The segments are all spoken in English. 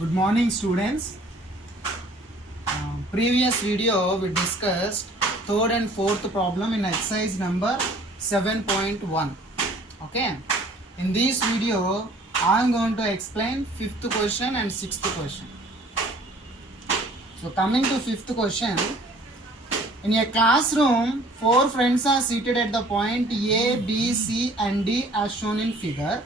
Good morning, students. Previous video we discussed third and fourth problem in exercise number 7.1. Okay. In this video, I am going to explain fifth question and sixth question. So coming to fifth question, in a classroom, 4 friends are seated at the point A, B, C and D as shown in figure.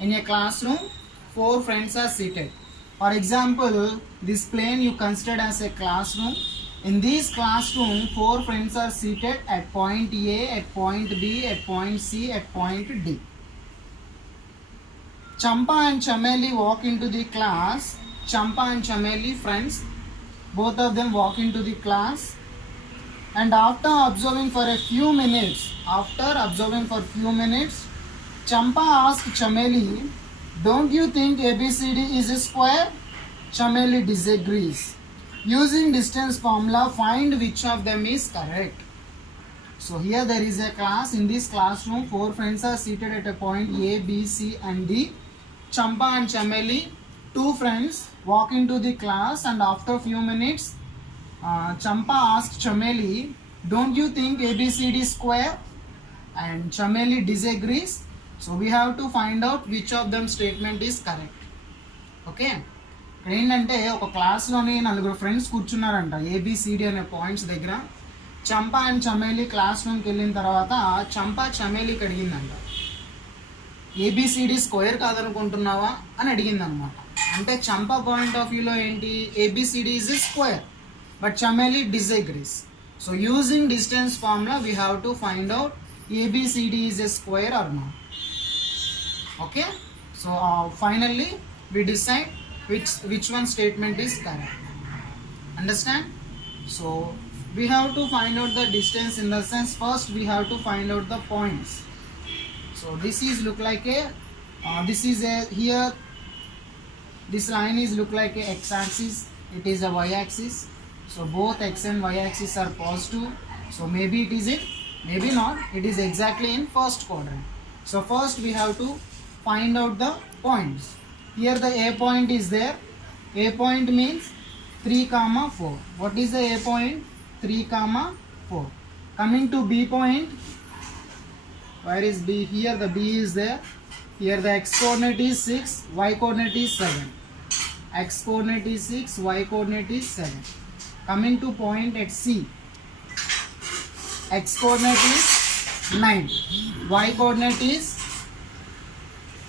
In a classroom, 4 friends are seated. For example, this plane you considered as a classroom. In this classroom, 4 friends are seated at point A, at point B, at point C, at point D. Champa and Chameli walk into the class. Champa and Chameli, friends, both of them walk into the class. And after observing for a few minutes, Champa asked Chameli, "Don't you think ABCD is a square?" Chameli disagrees. Using distance formula, find which of them is correct. So here there is a class. In this classroom, 4 friends are seated at a point A, B, C and D. Champa and Chameli, 2 friends, walk into the class, and after a few minutes, Champa asked Chameli, "Don't you think ABCD is square?" And Chameli disagrees. So we have to find out which of them statement is correct. Okay, ఇక్కడ ఏంటంటే ఒక క్లాస్లోని 4 friends కూర్చున్నారంట A B C D అనే points దగ్గర. చంపా and Chameli class రూమ్కి వెళ్ళిన తర్వాత చంపా చమేలికి అడిగిందంట, ఏబిసిడి స్క్వేర్ కాదనుకుంటున్నావా అని అడిగిందనమాట. అంటే చంపా పాయింట్ ఆఫ్ వ్యూలో ఏంటి, ABCD is a square, but Chameli disagrees. So using distance formula we have to find out ABCD is a square or not. Okay, so finally we decide which one statement is correct. Understand? So we have to find out the distance. In the sense, first we have to find out the points. So this is look like a this is a here this line is look like a x-axis, it is a y-axis. So both x and y-axis are positive. So maybe it is in, maybe not, it is exactly in first quadrant. So first we have to find out the points. Here the A point is there. A point means 3, 4. What is the A point? 3, 4. Coming to B point, where is B? Here the B is there. Here the x coordinate is 6, y coordinate is 7. X coordinate is 6, y coordinate is 7. Coming to point at C, x coordinate is 9, y coordinate is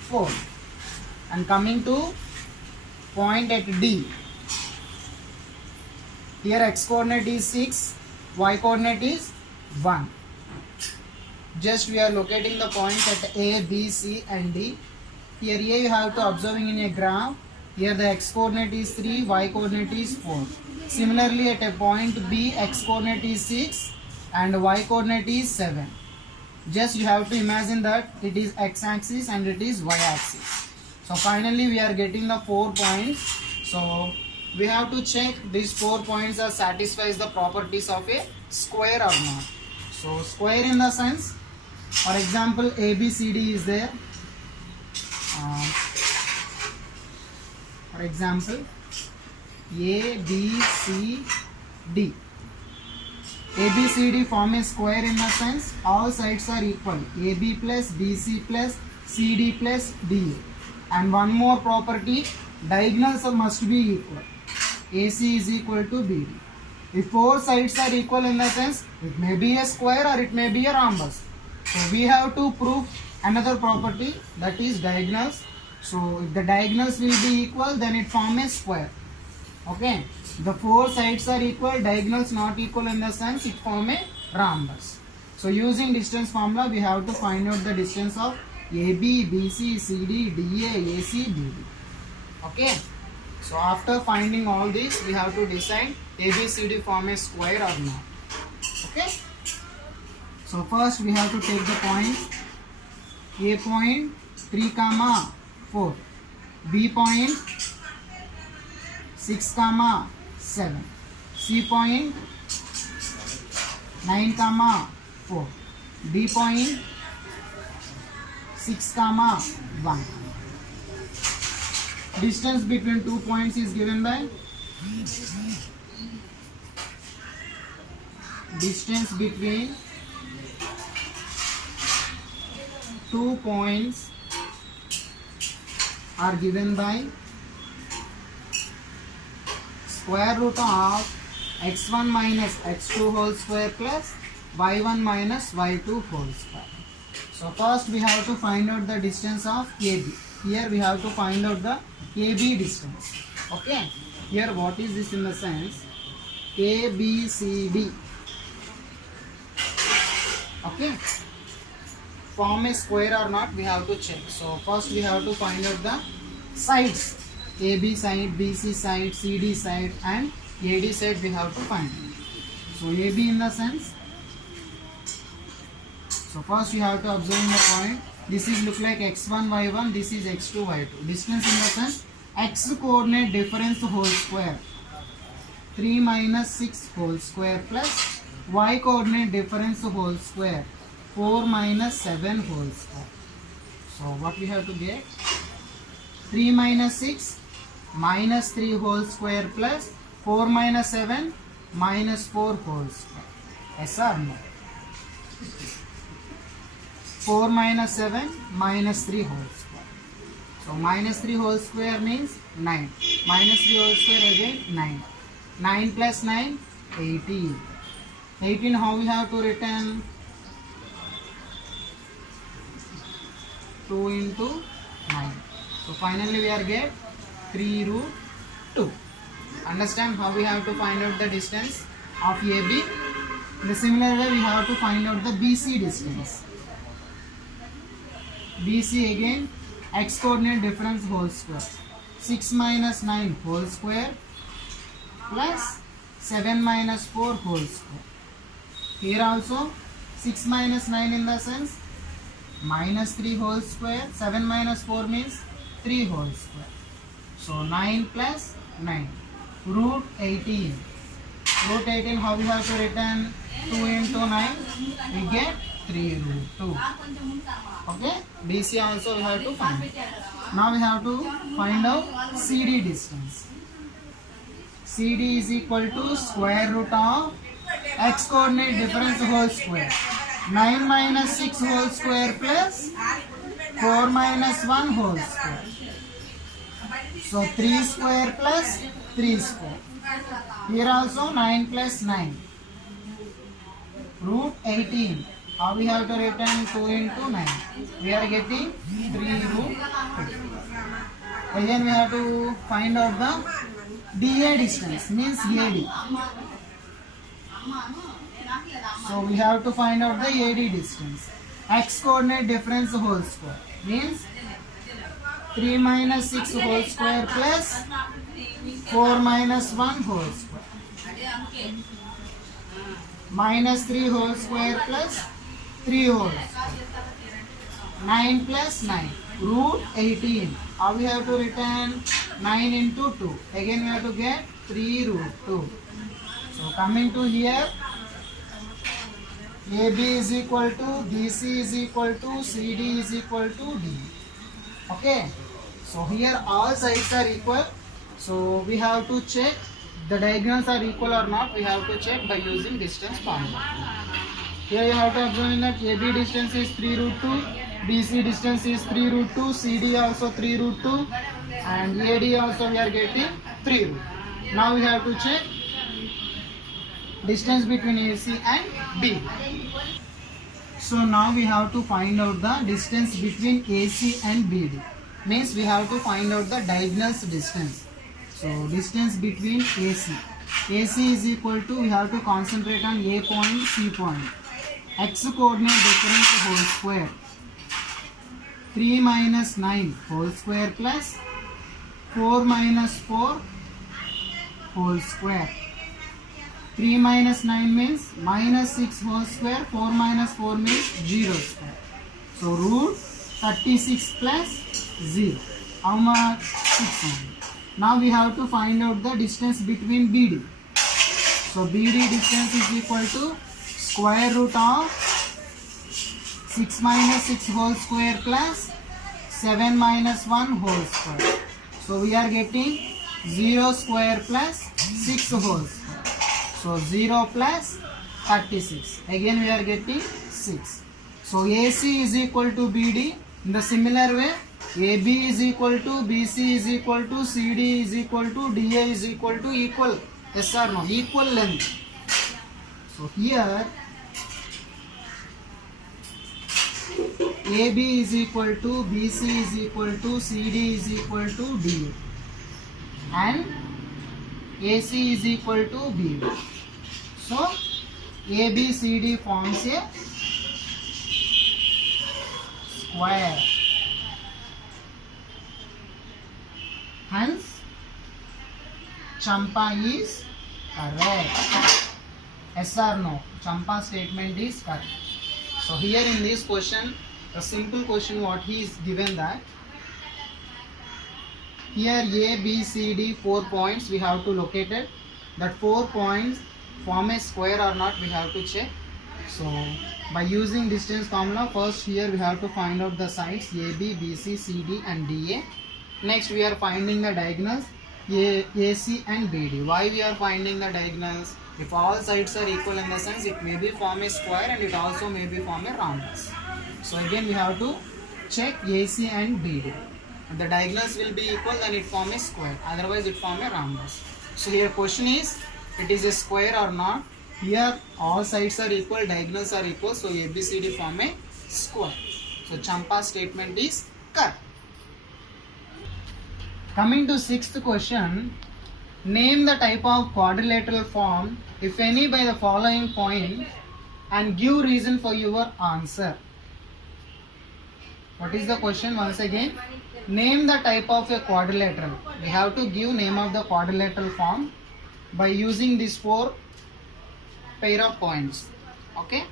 4. And coming to point at D, here x coordinate is 6, y coordinate is 1. Just we are locating the points at A, B, C and D. Here A you have to observing in a graph. Here the x coordinate is 3, y coordinate is 4. Similarly at a point B, x coordinate is 6 and y coordinate is 7. Just you have to imagine that it is x-axis and it is y-axis. So finally we are getting the 4 points. So we have to check these 4 points are satisfies the properties of a square or not. So square in the sense, for example ABCD is there. For example ABCD. ABCD form a square in the sense all sides are equal. AB plus BC plus CD plus DA. And one more property, diagonals must be equal. AC is equal to BD. If 4 sides are equal in the sense, it may be a square or it may be a rhombus. So we have to prove another property, that is diagonals. So if the diagonals will be equal, then it forms a square. Okay, the 4 sides are equal, diagonals not equal in the sense it form a rhombus. So using distance formula we have to find out the distance of AB, BC, CD, DA, AC, BD. Okay, so after finding all this we have to decide ABCD form a square or not. Okay, so first we have to take the points. A point 3, 4. B point 6, 7. C point 9, 4. D point 6, 1. Distance between 2 points is given by distance between 2 points are given by square root of x1 minus x2 whole square plus y1 minus y2 whole square. So first we have to find out the distance of AB. Here we have to find out the AB distance. Okay. Here what is this in the sense? ABCD. Okay. Form a square or not, we have to check. So first we have to find out the sides. AB side, BC side, CD side and AD side we have to find. So AB in the sense. So first you have to observe the point. This is look like x1 y1. This is x2 y2. Distance in the sense x coordinate difference whole square. 3 minus 6 whole square plus y coordinate difference whole square. 4 minus 7 whole square. So what we have to get? 3 minus 6 minus 3 whole square plus 4 minus 7 minus 4 whole square. Yes or no? 4 minus 7 minus 3 whole square. So minus 3 whole square means 9. Minus 3 whole square again 9. 9 plus 9 18. 18 how we have to written? 2 into 9. So finally we are get 3 root 2. Understand how we have to find out the distance of AB? In the similar way we have to find out the BC distance. BC again x coordinate difference whole square. 6 minus 9 whole square plus 7 minus 4 whole square. Here also 6 minus 9 in the sense minus 3 whole square. 7 minus 4 means 3 whole square. So 9 plus 9 root 18. Root 18 how we have to written? 2 into 9 we get 3 root 2. Okay, BC also we have to find. Now we have to find out CD distance. CD is equal to square root of x coordinate difference whole square. 9 minus 6 whole square plus 4 minus 1 whole square. So 3 square plus 3 square. Here also 9 plus 9. Root 18. How we have to return 2 into 9. We are getting 3 root 2. Again we have to find out the DA distance means AD. So we have to find out the AD distance. X coordinate difference whole square means 3 minus 6 whole square plus 4 minus 1 whole square. Minus 3 whole square plus 3 whole square. 9 plus 9 root 18. How we have to return? 9 into 2. Again we have to get 3 root 2. So coming to here, AB is equal to BC is equal to CD is equal to D. Okay. So here all sides are equal. So we have to check the diagonals are equal or not. We have to check by using distance formula. Here you have to observe that AB distance is 3 root 2. BC distance is 3 root 2. CD also 3 root 2. And AD also we are getting 3 root. Now we have to check distance between AC and B. So now we have to find out the distance between AC and BD. Means we have to find out the diagonals distance. So distance between AC. AC is equal to, we have to concentrate on A point, C point. X coordinate difference whole square. 3 minus 9 whole square plus 4 minus 4 whole square. 3 minus 9 means minus 6 whole square. 4 minus 4 means 0 square. So root 36 plus 0. How much? 6 only. Now we have to find out the distance between BD. So BD distance is equal to square root of 6 minus 6 whole square plus 7 minus 1 whole square. So we are getting 0 square plus 6 whole square. So 0 plus 36. Again we are getting 6. So AC is equal to BD. In the similar way, AB is equal to BC is equal to CD is equal to DA is equal to equal. Yes or no? Equal length. So here AB is equal to BC is equal to CD is equal to DA and AC is equal to BD. So ABCD forms a square. Hence Champa is correct. Yes or no? Champa statement is correct. So here in this question, a simple question what he is given that here A, B, C, D 4 points we have to locate it. That 4 points form a square or not we have to check. So by using distance formula, first here we have to find out the sides AB, BC, CD and DA. Next we are finding the diagonals AC and BD. Why we are finding the diagonals? If all sides are equal in the sense it may be form a square and it also may be form a rhombus. So again we have to check AC and BD. If the diagonals will be equal then it form a square, otherwise it form a rhombus. So here question is it is a square or not. Here all sides are equal, diagonals are equal, so ABCD form a square. So Champa statement is correct. Coming to sixth question, name the type of quadrilateral form, if any, by the following point and give reason for your answer. What is the question once again? Name the type of a quadrilateral. We have to give name of the quadrilateral form by using these 4 pair of points. Okay.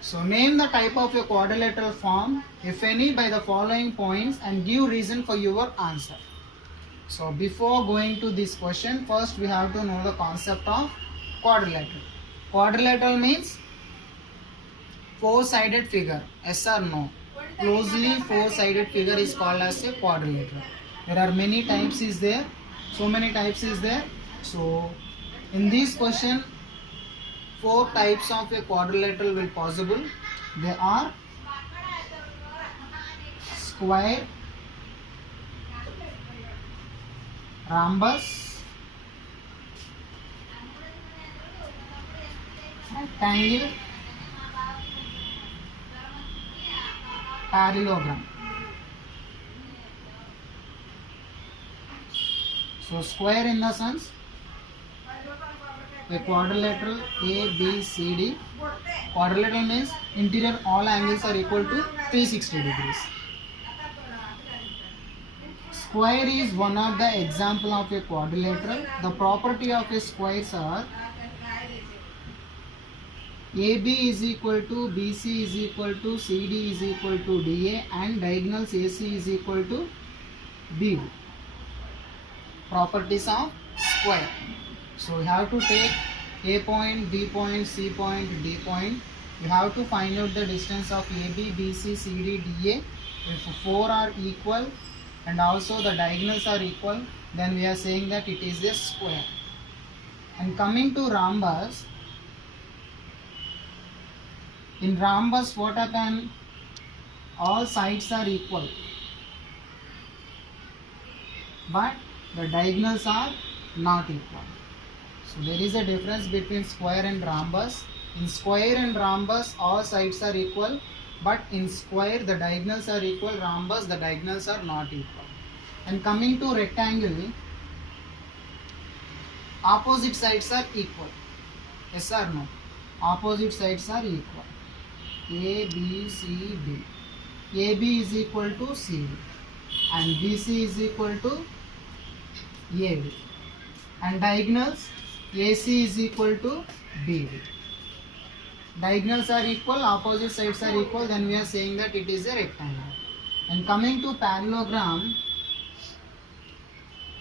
So name the type of a quadrilateral form, if any, by the following points and give reason for your answer. So before going to this question, first we have to know the concept of quadrilateral. Quadrilateral means 4-sided figure. Yes or no? Closely 4-sided figure is called as a quadrilateral. There are many types is there. So many types is there. So in this question, 4 types of a quadrilateral will possible. They are square, rhombus, rectangle, parallelogram. So square in the sense a quadrilateral A, B, C, D. Quadrilateral means interior all angles are equal to 360 degrees. Square is one of the example of a quadrilateral. The property of a squares are AB is equal to BC is equal to CD is equal to DA and diagonals AC is equal to BD. Properties of square. So we have to take A point, B point, C point, D point. We have to find out the distance of AB, BC, CD, DA. If 4 are equal and also the diagonals are equal, then we are saying that it is a square. And coming to rhombus, in rhombus what happen? All sides are equal, but the diagonals are not equal. So there is a difference between square and rhombus. In square and rhombus all sides are equal, but in square the diagonals are equal, rhombus the diagonals are not equal. And coming to rectangle, opposite sides are equal. Yes or no? Opposite sides are equal. A, B, C, D. AB is equal to CD and BC is equal to AD. And diagonals, AC is equal to BD. Diagonals are equal, opposite sides are equal, then we are saying that it is a rectangle. And coming to parallelogram,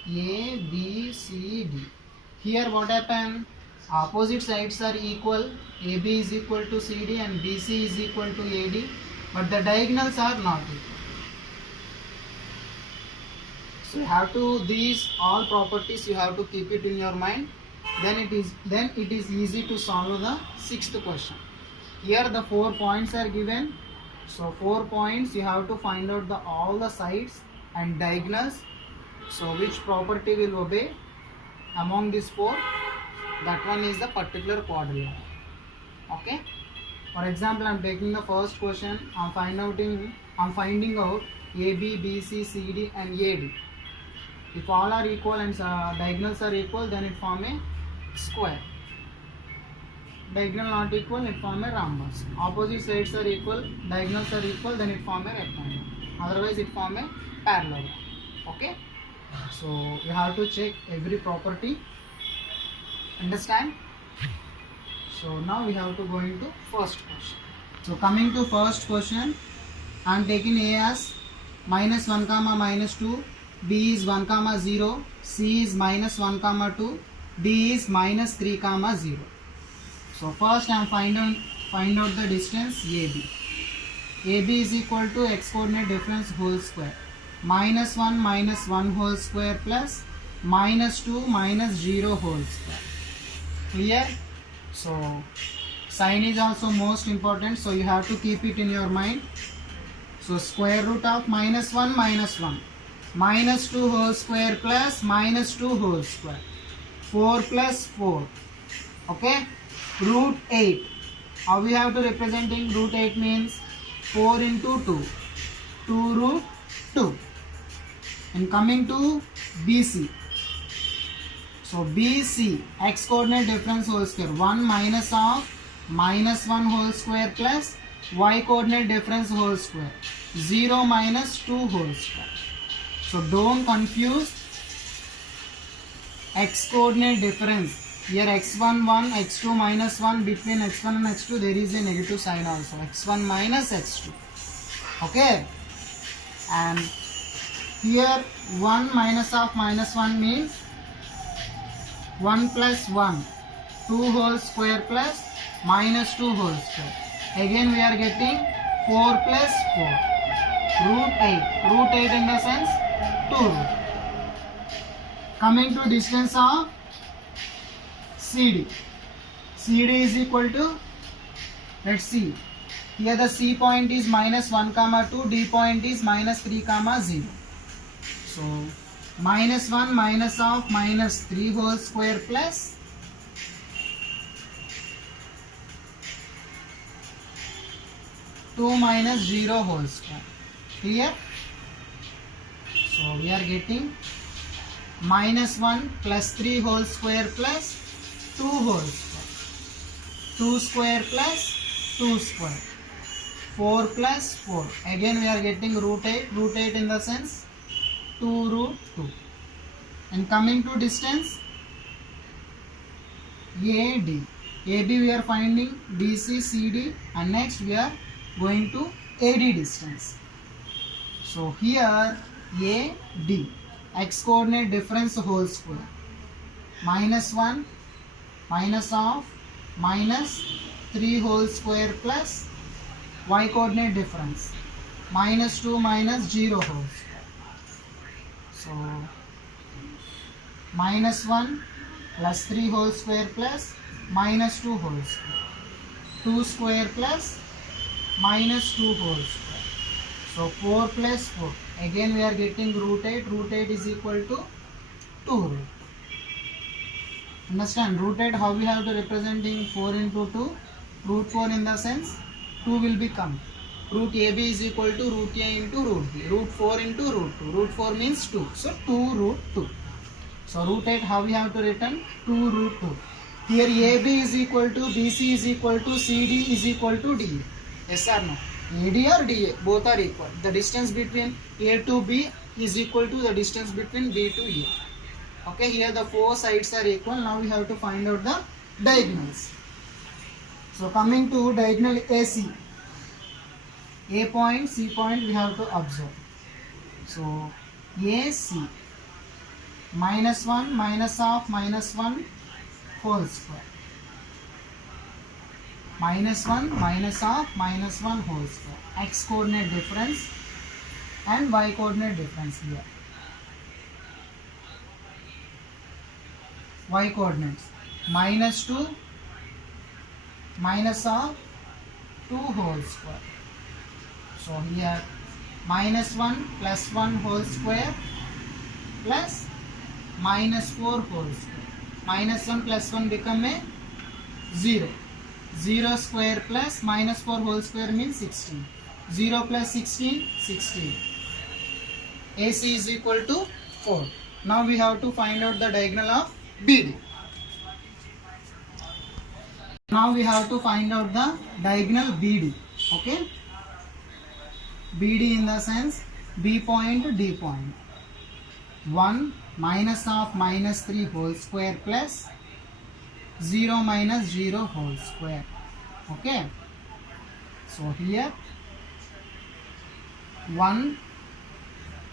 A, B, C, D. Here what happened? Opposite sides are equal, AB is equal to CD and BC is equal to AD, but the diagonals are not equal. So you have to, these all properties you have to keep it in your mind. Then it is easy to solve the sixth question. Here the 4 points are given. So 4 points you have to find out all the sides and diagonals. So which property will obey among these 4? That one is the particular quadrilateral. Okay. For example, I am taking the first question. I am finding out AB, BC, CD and AD. If all are equal and diagonals are equal, then it form a square. Diagonal not equal, it form a rhombus. Opposite sides are equal, diagonals are equal, then it form a rectangle. Otherwise it form a parallelogram. Okay. So you have to check every property. Understand? So now we have to go into first question. So coming to first question, I am taking A as -1, -2, B is 1, 0, C is -1, 2, D is -3, 0. So first I am find out the distance AB. AB is equal to x coordinate difference whole square. -1 -1 whole square plus -2 -0 whole square. Clear? So sign is also most important, so you have to keep it in your mind. So square root of -1 -1, -2 whole square plus -2 whole square, 4 plus 4. Okay. Root 8. How we have to representing root 8 means 4 into 2, 2 root 2. And coming to BC. So BC, x coordinate difference whole square, 1 minus of -1 whole square plus y coordinate difference whole square, 0 minus 2 whole square. So don't confuse x coordinate difference. Here x1 1, x2 -1, between x1 and x2 there is a negative sign also, x1 minus x2. Okay. And here 1 minus of -1 means 1 plus 1, 2 whole square plus -2 whole square. Again we are getting 4 plus 4, root 8. Root 8 in the sense 2 root. Coming to distance of CD. CD is equal to, let's see, here the C point is -1, 2, D point is -3, 0. So -1 minus of -3 whole square plus -2 minus 0 whole square. Clear? So we are getting -1 plus 3 whole square plus 2 whole square, 2 square plus 2 square, 4 plus 4. Again we are getting root 8. Root 8 in the sense 2 root 2. And coming to distance AD. AB we are finding, BC, CD, and next we are going to AD distance. So here AD, x coordinate difference whole square, -1 minus of -3 whole square plus y coordinate difference, -2 minus 0 whole square. So -1 plus 3 whole square plus -2 whole square, 2 square plus -2 whole square. So 4 plus 4. Again we are getting root 8. Root 8 is equal to 2 root. Understand? Root 8 how we have to representing 4 into 2. Root 4 in the sense 2 will become. Root AB is equal to root A into root B. Root 4 into root 2. Root 4 means 2. So 2 root 2. So root 8 how we have to written? 2 root 2. Here AB is equal to BC is equal to CD is equal to DA. Yes or no? AD or DA both are equal. The distance between A to B is equal to the distance between B to A. Okay, here the 4 sides are equal. Now we have to find out the diagonals. So coming to diagonal AC, A point, C point we have to observe. So AC, -1 minus of -1 whole square, -1 minus of -1 whole square, x coordinate difference and y coordinate difference here. y coordinates, minus 2 minus of 2 whole square. So here minus 1 plus 1 whole square plus minus 4 whole square. Minus 1 plus 1 become a 0. 0 square plus minus 4 whole square means 16. 0 plus 16, 16. AC is equal to 4. Now we have to find out the diagonal of BD. Now we have to find out the diagonal BD. Okay. BD in the sense B point, D point. 1 minus of minus 3 whole square plus 0 minus 0 whole square. Okay. So here 1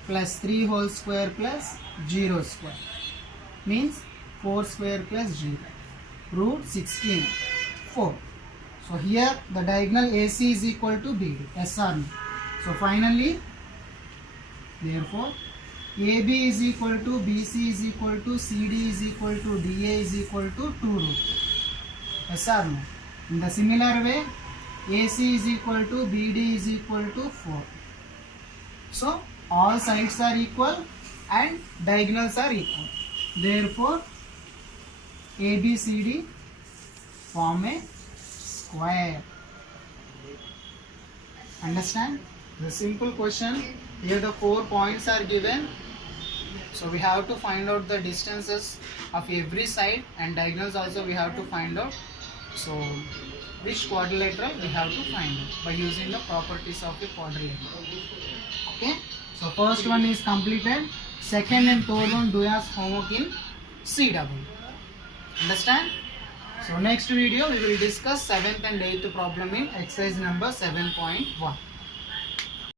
plus 3 whole square plus 0 square means 4 square plus 0. Root 16. 4. So here the diagonal AC is equal to BD. Yes or no? So finally, therefore, AB is equal to BC is equal to CD is equal to DA is equal to 2 root. Yes or no? In the similar way, AC is equal to BD is equal to 4. So all sides are equal and diagonals are equal. Therefore, ABCD form a square. Understand? The simple question. Here the 4 points are given. So we have to find out the distances of every side and diagonals also we have to find out. So which quadrilateral we have to find out by using the properties of the quadrilateral. Okay. So first one is completed. Second and third one do as homework in C double. Understand? So next video we will discuss 7th and 8th problem in exercise number 7.1.